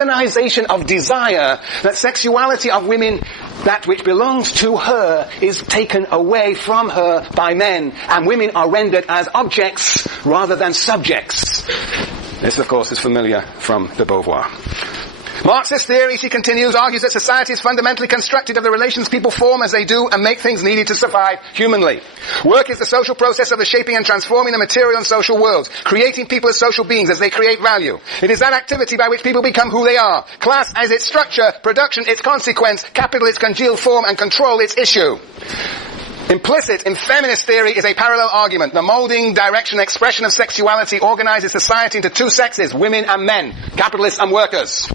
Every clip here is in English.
organization of desire, that sexuality of women, that which belongs to her, is taken away from her by men, and women are rendered as objects rather than subjects. This, of course, is familiar from de Beauvoir. Marxist theory, she continues, argues that society is fundamentally constructed of the relations people form as they do and make things needed to survive humanly. Work is the social process of the shaping and transforming the material and social worlds, creating people as social beings as they create value. It is that activity by which people become who they are. Class as its structure, production its consequence, capital its congealed form, and control its issue. Implicit in feminist theory is a parallel argument. The molding, direction, expression of sexuality organizes society into two sexes, women and men, capitalists and workers.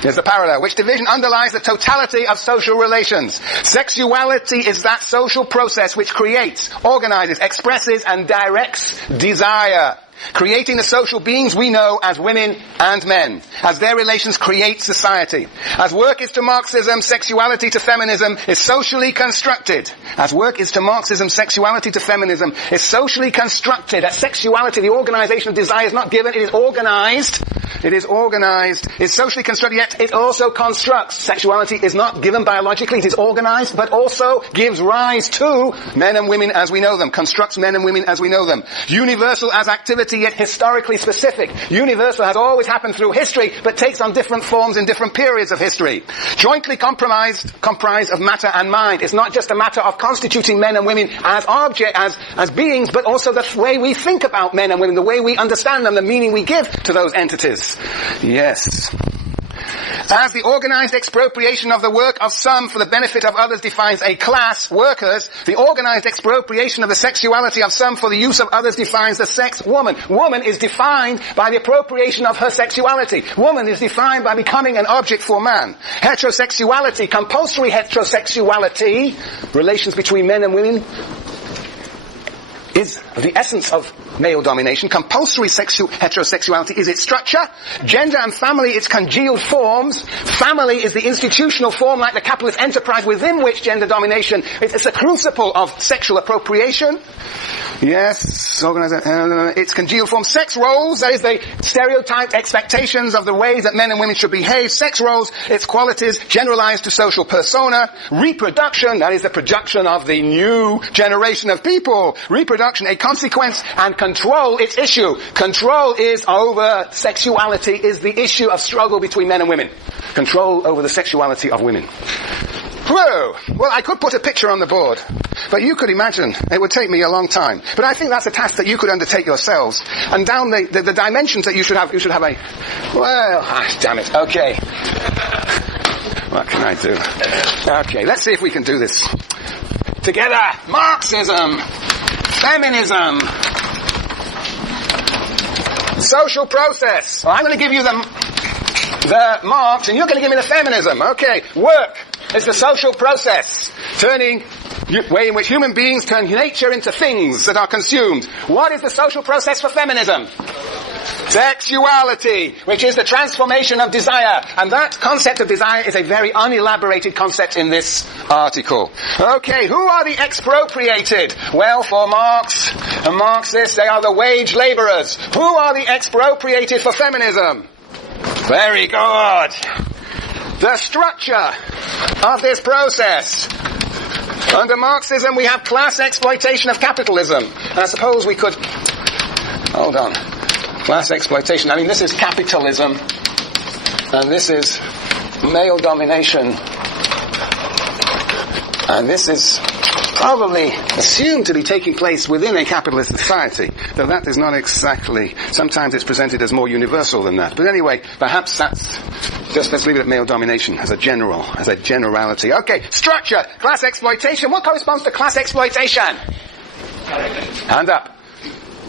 Here's the parallel. Which division underlies the totality of social relations? Sexuality is that social process which creates, organizes, expresses, and directs desire, creating the social beings we know as women and men, as their relations create society. As work is to Marxism, sexuality to feminism is socially constructed. As work is to Marxism, sexuality to feminism is socially constructed. That sexuality, the organization of desire, is not given, it is organized. It is organized, is socially constructed, yet it also constructs. Sexuality is not given biologically, it is organized, but also gives rise to men and women as we know them, constructs men and women as we know them. Universal as activity, yet historically specific. Universal has always happened through history, but takes on different forms in different periods of history. Jointly comprised of matter and mind. It's not just a matter of constituting men and women as as beings, but also the way we think about men and women, the way we understand them, the meaning we give to those entities. Yes. As the organized expropriation of the work of some for the benefit of others defines a class, workers, the organized expropriation of the sexuality of some for the use of others defines the sex, woman. Woman is defined by the appropriation of her sexuality. Woman is defined by becoming an object for man. Heterosexuality, compulsory heterosexuality, relations between men and women, is the essence of male domination. Compulsory heterosexuality is its structure. Gender and family, its congealed forms. Family is the institutional form, like the capitalist enterprise within which gender domination, it's a crucible of sexual appropriation. Yes, its congealed form. Sex roles, that is the stereotyped expectations of the ways that men and women should behave. Sex roles, its qualities generalized to social persona. Reproduction, that is the production of the new generation of people. Reproduction, a consequence, and control, its issue. Control is over sexuality, is the issue of struggle between men and women. Control over the sexuality of women. Whoa! Well, I could put a picture on the board, but you could imagine it would take me a long time. But I think that's a task that you could undertake yourselves. And down the dimensions that you should have a... Well, damn it. Okay. What can I do? Okay, let's see if we can do this. Together, Marxism, feminism, social process. Well, I'm going to give you the Marx, and you're going to give me the feminism. Okay, work is the social process, way in which human beings turn nature into things that are consumed. What is the social process for feminism? Sexuality, which is the transformation of desire. And that concept of desire is a very unelaborated concept in this article. Okay, who are the expropriated? Well, for Marx and Marxists, they are the wage laborers. Who are the expropriated for feminism? Very good. The structure of this process. Under Marxism, we have class exploitation of capitalism. And I suppose we could... Hold on. Class exploitation. I mean, this is capitalism. And this is male domination. And this is probably assumed to be taking place within a capitalist society, though that is not exactly, sometimes it's presented as more universal than that. But anyway, perhaps that's, just let's leave it at male domination as a generality. Okay, structure, class exploitation. What corresponds to class exploitation? Hand up.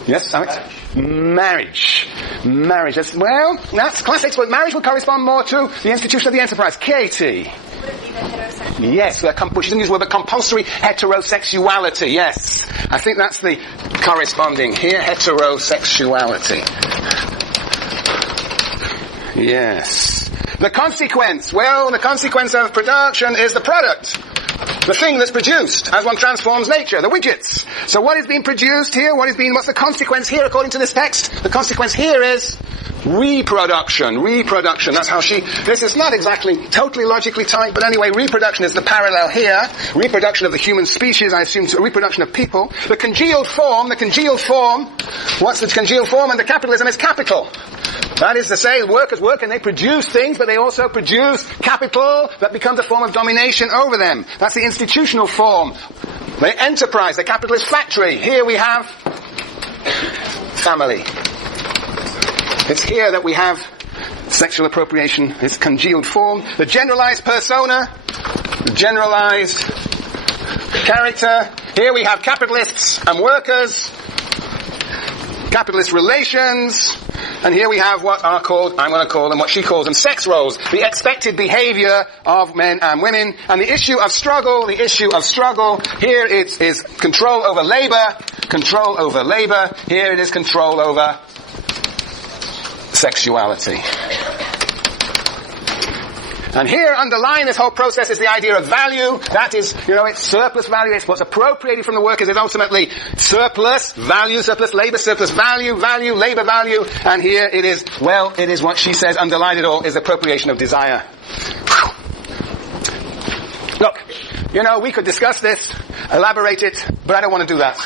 Yes, Alex? Marriage. That's class exploitation. Marriage would correspond more to the institution of the enterprise. Katie. Yes, we shouldn't use the word, but compulsory heterosexuality, yes. I think that's the corresponding here, heterosexuality. Yes. The consequence, the consequence of production is the product. The thing that's produced as one transforms nature, the widgets. So what is being produced here? What's the consequence here according to this text? The consequence here is Reproduction. That's how this is not exactly totally logically tight, but anyway, reproduction is the parallel here. Reproduction of the human species, I assume, reproduction of people. The congealed form, what's the congealed form under capitalism is capital. That is to say, workers work and they produce things, but they also produce capital that becomes a form of domination over them. That's the institutional form. The enterprise, the capitalist factory. Here we have family. It's here that we have sexual appropriation, its congealed form. The generalized persona, the generalized character. Here we have capitalists and workers, capitalist relations, and here we have what I'm going to call them, what she calls them, sex roles, the expected behavior of men and women, and the issue of struggle, here it is control over labor, here it is control over sexuality. And here, underlying this whole process is the idea of value. That is, it's surplus value. It's what's appropriated from the workers is ultimately surplus value, surplus labor, surplus value, labor value. And here it is what she says underlying it all is appropriation of desire. Look, we could discuss this, elaborate it, but I don't want to do that.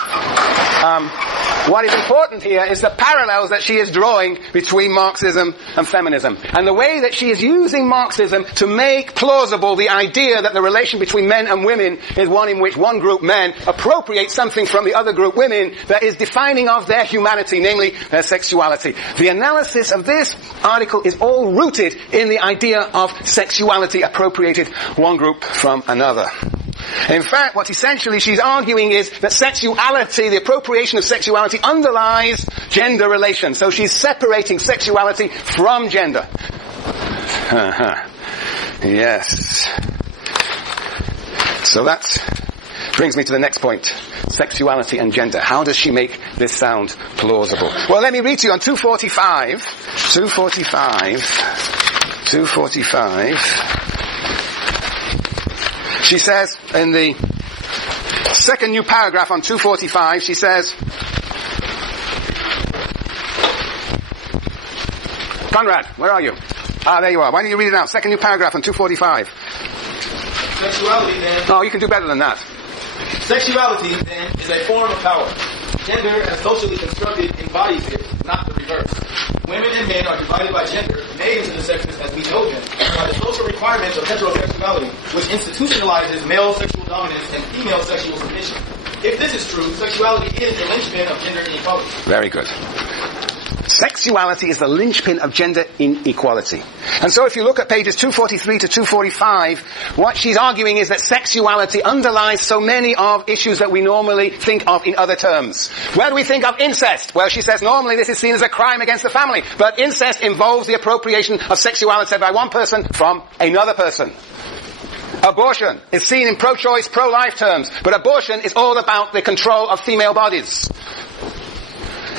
What is important here is the parallels that she is drawing between Marxism and feminism. And the way that she is using Marxism to make plausible the idea that the relation between men and women is one in which one group men appropriates something from the other group women that is defining of their humanity, namely their sexuality. The analysis of this article is all rooted in the idea of sexuality appropriated one group from another. In fact, what essentially she's arguing is that sexuality, the appropriation of sexuality, underlies gender relations. So she's separating sexuality from gender. Yes. So that brings me to the next point. Sexuality and gender. How does she make this sound plausible? Well, let me read to you on 245. She says, in the second new paragraph on 245, she says, Conrad, where are you? There you are. Why don't you read it out? Second new paragraph on 245. Sexuality, then... Oh, you can do better than that. Sexuality, then, is a form of power. Gender, as socially constructed, embodies it, not the reverse. Women and men are divided by gender, made into the sexes as we know them, by the social requirements of heterosexuality, which institutionalizes male sexual dominance and female sexual submission. If this is true, sexuality is the linchpin of gender inequality. Very good. Sexuality is the linchpin of gender inequality. And so if you look at pages 243 to 245, what she's arguing is that sexuality underlies so many of issues that we normally think of in other terms. Where do we think of incest? Well, she says normally this is seen as a crime against the family, but incest involves the appropriation of sexuality by one person from another person. Abortion is seen in pro-choice, pro-life terms, but abortion is all about the control of female bodies.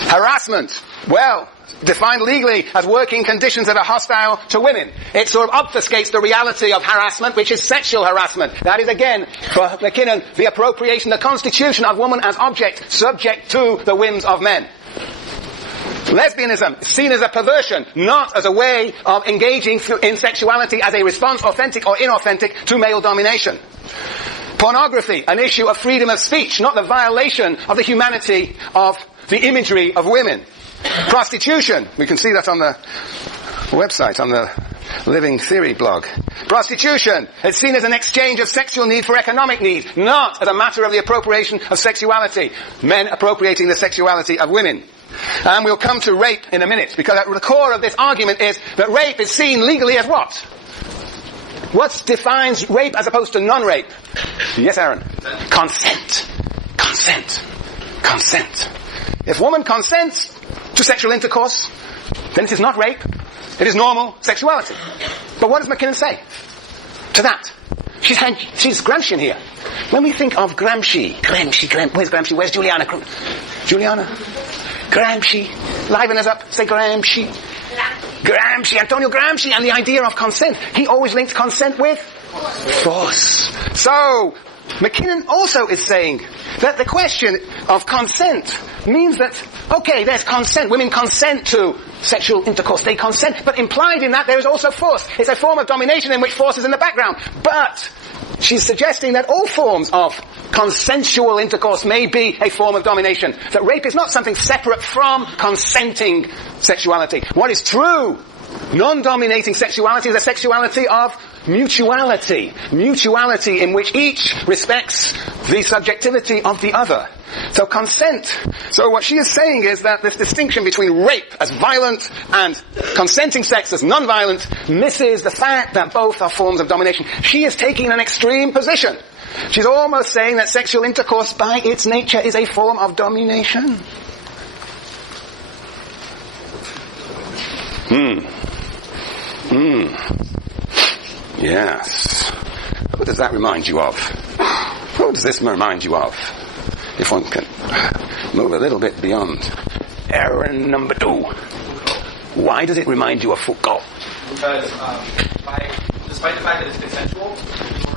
Harassment, well, defined legally as working conditions that are hostile to women. It sort of obfuscates the reality of harassment, which is sexual harassment. That is, again, for MacKinnon, the appropriation, the constitution of woman as object, subject to the whims of men. Lesbianism is seen as a perversion, not as a way of engaging in sexuality as a response, authentic or inauthentic, to male domination. Pornography, an issue of freedom of speech, not the violation of the humanity of the imagery of women. Prostitution, we can see that on the website, on the Living Theory blog. Prostitution is seen as an exchange of sexual need for economic need, not as a matter of the appropriation of sexuality. Men appropriating the sexuality of women. And we'll come to rape in a minute, because at the core of this argument is that rape is seen legally as what? What defines rape as opposed to non-rape? Yes, Aaron? Consent. If woman consents to sexual intercourse, then it is not rape. It is normal sexuality. But what does MacKinnon say to that? She's Gramscian here. When we think of Gramsci, where's Gramsci? Where's Juliana? Gramsci. Liven us up. Say Gramsci. Antonio Gramsci, and the idea of consent. He always linked consent with force. So, MacKinnon also is saying that the question of consent means that, okay, there's consent. Women consent to sexual intercourse. They consent. But implied in that there is also force. It's a form of domination in which force is in the background. But she's suggesting that all forms of consensual intercourse may be a form of domination. That rape is not something separate from consenting sexuality. What is true, non-dominating sexuality, is a sexuality of mutuality. Mutuality in which each respects the subjectivity of the other. So consent. So what she is saying is that this distinction between rape as violent and consenting sex as non-violent misses the fact that both are forms of domination. She is taking an extreme position. She's almost saying that sexual intercourse by its nature is a form of domination. Yes. What does that remind you of? What does this remind you of? If one can move a little bit beyond errand number 2. Why does it remind you of Foucault? Because despite the fact that it's consensual,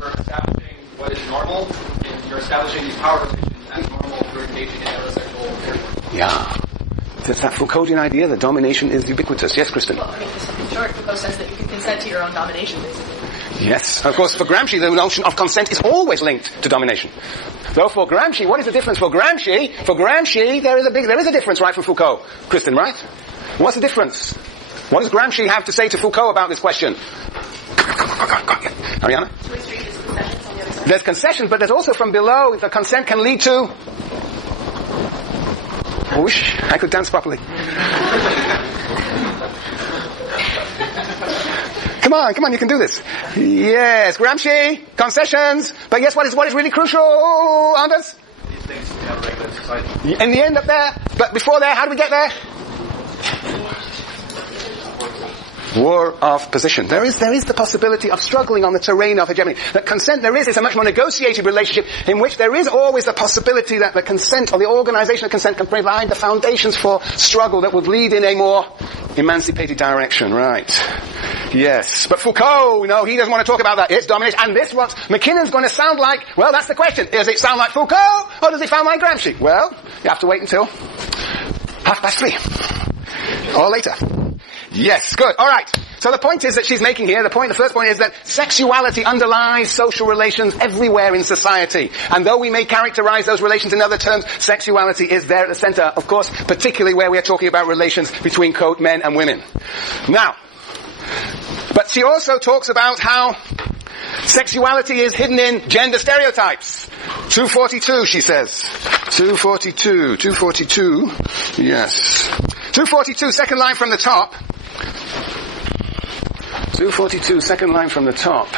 you're establishing what is normal, and you're establishing these power relations as normal through engaging in heterosexual intercourse. Yeah. It's that Foucauldian idea that domination is ubiquitous. Yes, Kristen? Well, I mean, just something short. Foucault says that you can consent to your own domination, basically. Yes. Of course, for Gramsci, the notion of consent is always linked to domination. Though for Gramsci, what is the difference for Gramsci? For Gramsci, there is a difference, right, from Foucault. Kristen, right? What's the difference? What does Gramsci have to say to Foucault about this question? Ariana? There's concessions, but there's also from below, the consent can lead to... I wish I could dance properly. Come on, you can do this. Yes, Gramsci, concessions. But guess what is really crucial, Anders? These things have regular society. In the end up there, but before there, how do we get there? War of position. There is the possibility of struggling on the terrain of hegemony. That consent there is a much more negotiated relationship in which there is always the possibility that the consent or the organization of consent can provide the foundations for struggle that would lead in a more emancipated direction. Right. Yes. But Foucault, no, he doesn't want to talk about that. It's domination. And this what MacKinnon's going to sound like. Well, that's the question. Does it sound like Foucault or does it sound like Gramsci? Well, you have to wait until 3:30. Or later. Yes, good. All right. So the point is that she's making here, the first point is that sexuality underlies social relations everywhere in society. And though we may characterize those relations in other terms, sexuality is there at the center, of course, particularly where we are talking about relations between quote men and women. Now, but she also talks about how sexuality is hidden in gender stereotypes. 242, she says. 242, yes. 242, second line from the top. 242, second line from the top.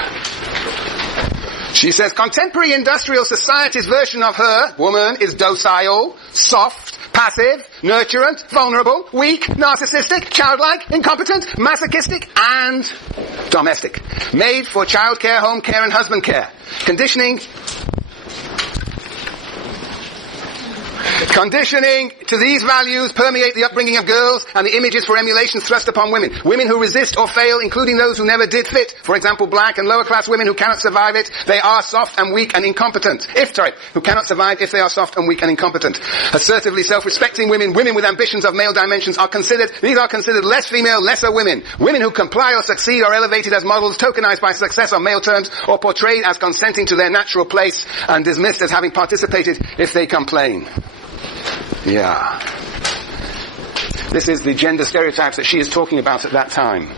She says, contemporary industrial society's version of her, woman, is docile, soft, passive, nurturant, vulnerable, weak, narcissistic, childlike, incompetent, masochistic, and domestic. Made for childcare, home care, and husband care. Conditioning to these values permeate the upbringing of girls and the images for emulation thrust upon women. Women who resist or fail, including those who never did fit, for example, black and lower class women who cannot survive it, they are soft and weak and incompetent. Who cannot survive if they are soft and weak and incompetent. Assertively self-respecting women with ambitions of male dimensions are considered less female, lesser women. Women who comply or succeed are elevated as models, tokenized by success on male terms, or portrayed as consenting to their natural place and dismissed as having participated if they complain. Yeah. This is the gender stereotypes that she is talking about at that time.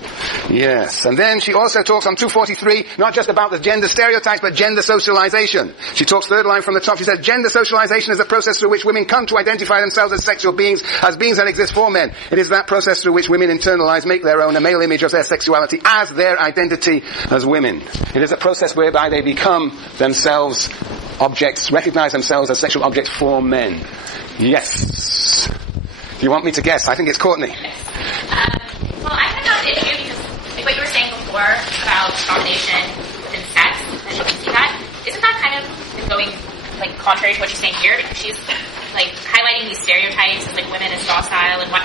Yes. And then she also talks on 243, not just about the gender stereotypes, but gender socialization. She talks third line from the top. She says, gender socialization is a process through which women come to identify themselves as sexual beings, as beings that exist for men. It is that process through which women internalize, make their own, a male image of their sexuality as their identity as women. It is a process whereby they become themselves objects, recognize themselves as sexual objects for men. Yes. Do you want me to guess? I think it's Courtney. Well, I kind of have an issue because, like what you were saying before about domination within sex, and you can see that, isn't that kind of going like contrary to what you're saying here? Because she's like highlighting these stereotypes as like women as docile and what